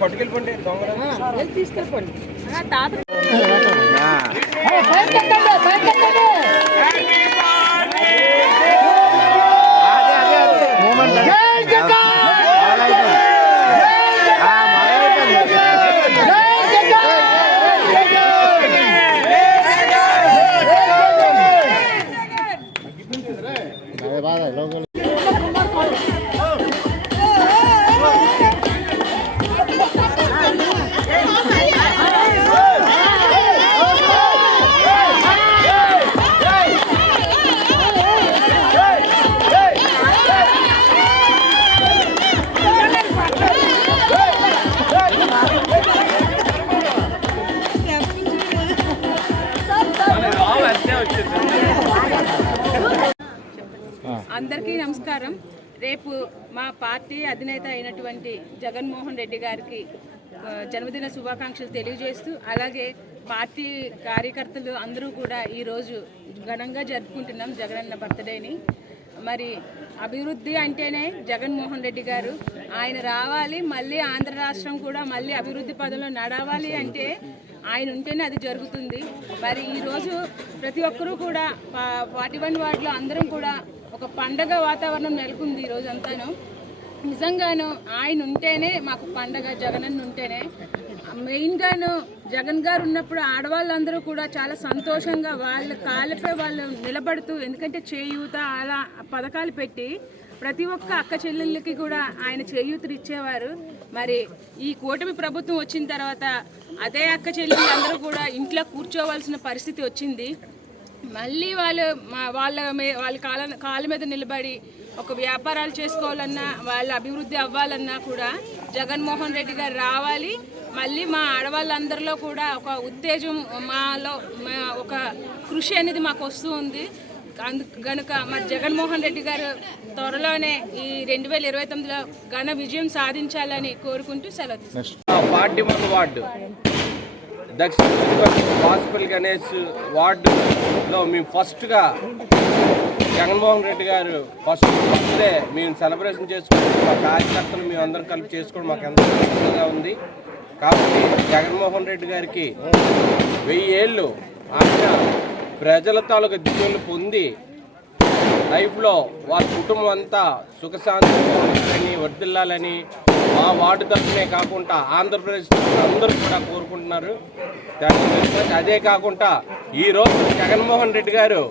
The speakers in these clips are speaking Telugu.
పట్టుకెళ్ళిపోండి తీసుకెళ్ళిపోండి అందరికీ నమస్కారం. రేపు మా పార్టీ అధినేత అయినటువంటి జగన్మోహన్ రెడ్డి గారికి జన్మదిన శుభాకాంక్షలు తెలియజేస్తూ, అలాగే పార్టీ కార్యకర్తలు అందరూ కూడా ఈరోజు ఘనంగా జరుపుకుంటున్నాం జగనన్న బర్త్డేని. మరి అభివృద్ధి అంటేనే జగన్మోహన్ రెడ్డి గారు, ఆయన రావాలి, మళ్ళీ ఆంధ్ర రాష్ట్రం కూడా మళ్ళీ అభివృద్ధి పదంలో నడవాలి అంటే ఆయన ఉంటేనే అది జరుగుతుంది. మరి ఈరోజు ప్రతి ఒక్కరూ కూడా 41 వార్డులో అందరం కూడా ఒక పండగ వాతావరణం నెలకొంది ఈరోజు అంతాను. నిజంగాను ఆయన ఉంటేనే మాకు పండగ, జగనన్న ఉంటేనే. మెయిన్గాను జగన్ గారు ఉన్నప్పుడు ఆడవాళ్ళందరూ కూడా చాలా సంతోషంగా వాళ్ళ కాళ్ళపై వాళ్ళు నిలబడుతూ, ఎందుకంటే చేయూత అలా పథకాలు పెట్టి ప్రతి ఒక్క అక్క చెల్లెళ్ళకి కూడా ఆయన చేయూతలు ఇచ్చేవారు. మరి ఈ కూటమి ప్రభుత్వం వచ్చిన తర్వాత అదే అక్క చెల్లెళ్ళు అందరూ కూడా ఇంట్లో కూర్చోవలసిన పరిస్థితి వచ్చింది. మళ్ళీ వాళ్ళ కాళ్ళ మీద నిలబడి ఒక వ్యాపారాలు చేసుకోవాలన్నా, వాళ్ళ అభివృద్ధి అవ్వాలన్నా కూడా జగన్మోహన్ రెడ్డి గారు రావాలి. మళ్ళీ మా ఆడవాళ్ళందరిలో కూడా ఒక ఉత్తేజం, మాలో ఒక కృషి అనేది మాకు వస్తూ ఉంది. కనుక మరి జగన్మోహన్ రెడ్డి గారు త్వరలోనే ఈ 2029లో ఘన విజయం సాధించాలని కోరుకుంటూ సెలవు తీసుకుంటాం. 41 వార్డు దక్షిణ హాస్పిటల్ గణేష్ వార్డులో మేము ఫస్ట్గా జగన్మోహన్ రెడ్డి గారు ఫస్ట్ బర్త్డే మేము సెలబ్రేషన్ చేసుకోవడం, మా కార్యకర్తలు మేము అందరం కలిపి చేసుకోవడం మాకు ఎంతో ఆనందంగా ఉంది. కాబట్టి జగన్మోహన్ రెడ్డి గారికి 1000 ఏళ్ళు ఆయన ప్రజల తాలూకు దిగులు పొంది లైఫ్లో వాళ్ళ కుటుంబం అంతా సుఖశాంతి వర్ధిల్లాలని మా వార్డు తరఫునే కాకుండా ఆంధ్రప్రదేశ్ అందరూ కూడా కోరుకుంటున్నారు. అదే కాకుండా ఈరోజు జగన్మోహన్ రెడ్డి గారు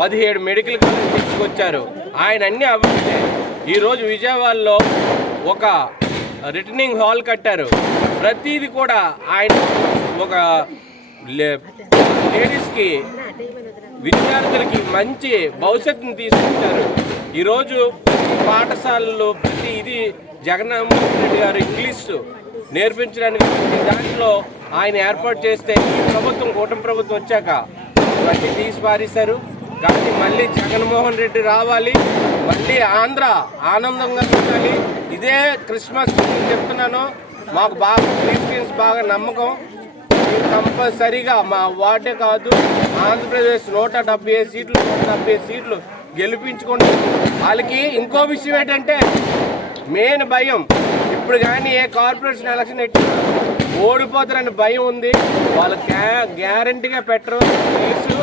17 మెడికల్ కాలేజ్ తీసుకొచ్చారు. ఆయన అన్ని అభివృద్ధి. ఈరోజు విజయవాడలో ఒక రిటర్నింగ్ హాల్ కట్టారు. ప్రతిదీ కూడా ఆయన ఒక లేడీస్కి, విద్యార్థులకి మంచి భవిష్యత్తును తీసుకొచ్చారు. ఈరోజు పాఠశాలల్లో ప్రతి ఇది జగన్మోహన్ రెడ్డి గారు ఇంగ్లీషు నేర్పించడానికి దాంట్లో ఆయన ఏర్పాటు చేస్తే ఈ ప్రభుత్వం, కూటమి ప్రభుత్వం వచ్చాక ఇవన్నీ తీసి పారేశారు. కానీ మళ్ళీ జగన్మోహన్ రెడ్డి రావాలి, మళ్ళీ ఆంధ్ర ఆనందంగా ఉండాలి. ఇదే క్రిస్మస్ చెప్తున్నాను. మాకు బాగా క్రిస్టియన్స్ బాగా నమ్మకం. కంపల్సరీగా మా వార్డే కాదు, ఆంధ్రప్రదేశ్ 175 సీట్లు 170 సీట్లు గెలిపించుకుంటే వాళ్ళకి ఇంకో విషయం ఏంటంటే మెయిన్ భయం. ఇప్పుడు కానీ ఏ కార్పొరేషన్ ఎలక్షన్ ఎట్టి ఓడిపోతారని భయం ఉంది. వాళ్ళు గ్యారంటీగా పెట్టరు తెలుసు.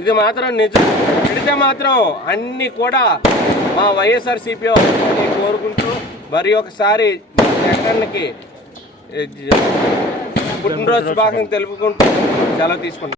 ఇది మాత్రం నిజం. పెడితే మాత్రం అన్నీ కూడా మా వైఎస్ఆర్సీపీ కోరుకుంటూ మరి ఒకసారి జగన్కి పుట్టినరోజు శుభాకాంక్షలు తెలుపుకుంటూ సెలవు తీసుకుంటాం.